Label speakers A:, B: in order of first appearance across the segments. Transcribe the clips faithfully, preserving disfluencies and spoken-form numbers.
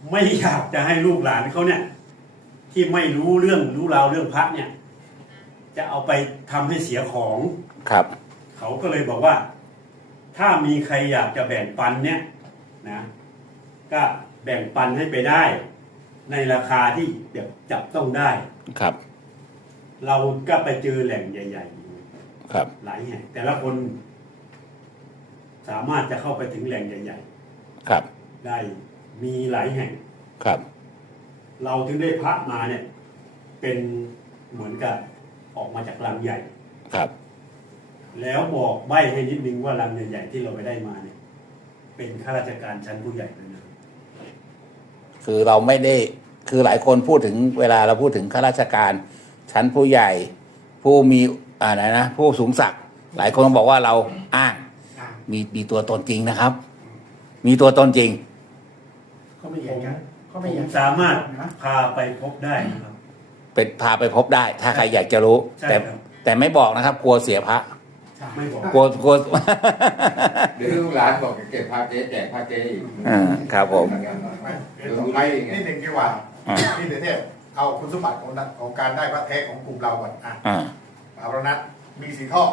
A: ไม่อยากจะให้ลูกหลานเขาเนี่ยที่ไม่รู้เรื่องรู้ราวเรื่องพระเนี่ยจะเอาไปทำให้เสียของ
B: ครับ
A: เขาก็เลยบอกว่า ถ้ามีใครอยากจะแบ่งปันเนี่ยนะก็แบ่งปันให้ไปได้ ในราคาที่แบบจับต้องได้
B: ครับ
A: เราก็ไปเจอแหล่งใหญ่
B: ๆครับ
A: หลายแห่งแต่ละคนสามารถจะเข้าไปถึงแหล่งใหญ่
B: ๆครับ
A: ได้มีหลายแห่ง
B: ครับ
A: เราถึงได้พระมาเนี่ยเป็นเหมือนกับออกมาจากรังใหญ่
B: ครับ
A: แล้วบอกใบ้ให้นิดนึงว่ารังใหญ่ๆที่เราไปได้มาเนี่ยเป็นข้าราชการชั้นผู้ใหญ่เลยนะ
B: คือเราไม่ได้คือหลายคนพูดถึงเวลาเราพูดถึงข้าราชการชั้นผู้ใหญ่ ผู้มีอะไรนะผู้สูงศักดิ์หลายคนบอกว่าเราอ้างมีมีตัวตนจริงนะครับ มีตัวตนจริง
C: เขาไม่อย่างนั้นเขาไม่
A: อย่างสามารถพาไปพบได้นะครับ
B: เป็นพาไปพบได้ถ้าใครอยากจะรู้แต่แต่ไม่บอกนะครับกลัวเสียพระ
A: ไม่บอก
B: กลัวกลัว
D: เดี๋ยวลูกหลานบอกเก็บพาเจ๊แจกพาเจ๊อีก
B: อ่าครับผม
C: ดูไล่นิดหนึ่งดีกว่านี่เดี๋ยวเนี่ยเอาคุณสมบัติของของการได้พระแท้ของกลุ่มเราก่อนอ่ะเอาแล้วนัดมีสี่ข้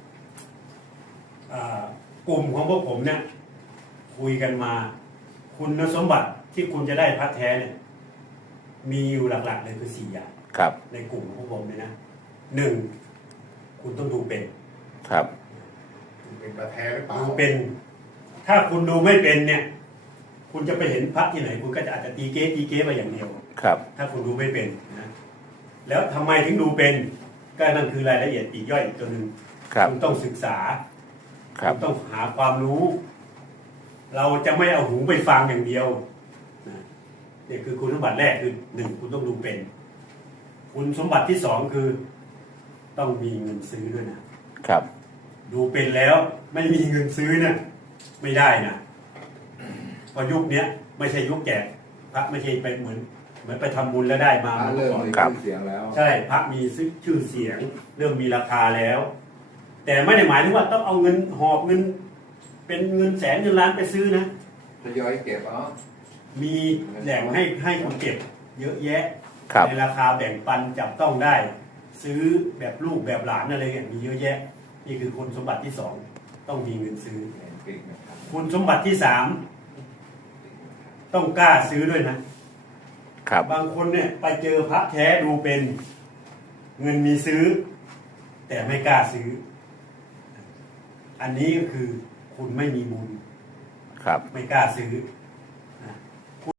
A: อกลุ่มของพวกผมเนี่ยคุยกันมาคุณสมบัติที่คุณจะได้พระแท้เนี่ยมีอยู่หลักๆเลยคือสี่อย่าง
B: ครับ
A: ในกลุ่มของผมเลยนะหนึ่งคุณต้องดูเป็น
B: ครับ
C: เป็นพระแท้หรือเปล่า
A: ดูเป็นถ้าคุณดูไม่เป็นเนี่ยคุณจะไปเห็นพระที่ไหนคุณก็จะอาจจะตีเก๊ตีเก๊ไปอย่างเดียว
B: ครับ
A: ถ้าคุณดูไม่เป็นนะแล้วทำไมถึงดูเป็นก็นั่นคือรายละเอียดอีกย่อยอีกตัวหนึ่งคุณต้องศึกษาคุณต้องหาความรู้ เราจะไม่เอาหูไปฟังอย่างเดียวนะนี่คือคุณสมบัติแรกคือหนึ่งคุณต้องดูเป็นคุณสมบัติที่สองคือต้องมีเงินซื้อด้วยนะครับดูเป็นแล้วไม่มีเงินซื้อเนี่ยไม่ได้นะพอยุคนี้ไม่ใช่ยุคแจกพระไม่ใช่ไปเหมือนเหมือนไปทำบุญแล้วได้มา
D: เริ่มมีชื่อเสียงแล้ว
A: ใช่พระมีชื่อเสียงเริ่มมีราคาแล้วแต่ไม่ได้หมายถึงว่าต้องเอาเงินหอบเงินเป็นเงินแสนเงินล้านไปซื้อนะ
D: ทยอยเก็บอ๋อ
A: มีแหล่งให้ให้คนเก็บเยอะแยะในราคาแบ่งปันจับต้องได้ซื้อแบบลูกแบบหลานอะไรอย่างมีเยอะแยะนี่คือคุณสมบัติที่สองต้องมีเงินซื้อคุณสมบัติที่สามต้องกล้าซื้อด้วยนะครับบางคนเนี่ยไปเจอพระแท้ดูเป็นเงินมีซื้อแต่ไม่กล้าซื้ออันนี้ก็คือคุณไม่มีบุญ
B: ครับ
A: ไม่กล้าซื้อ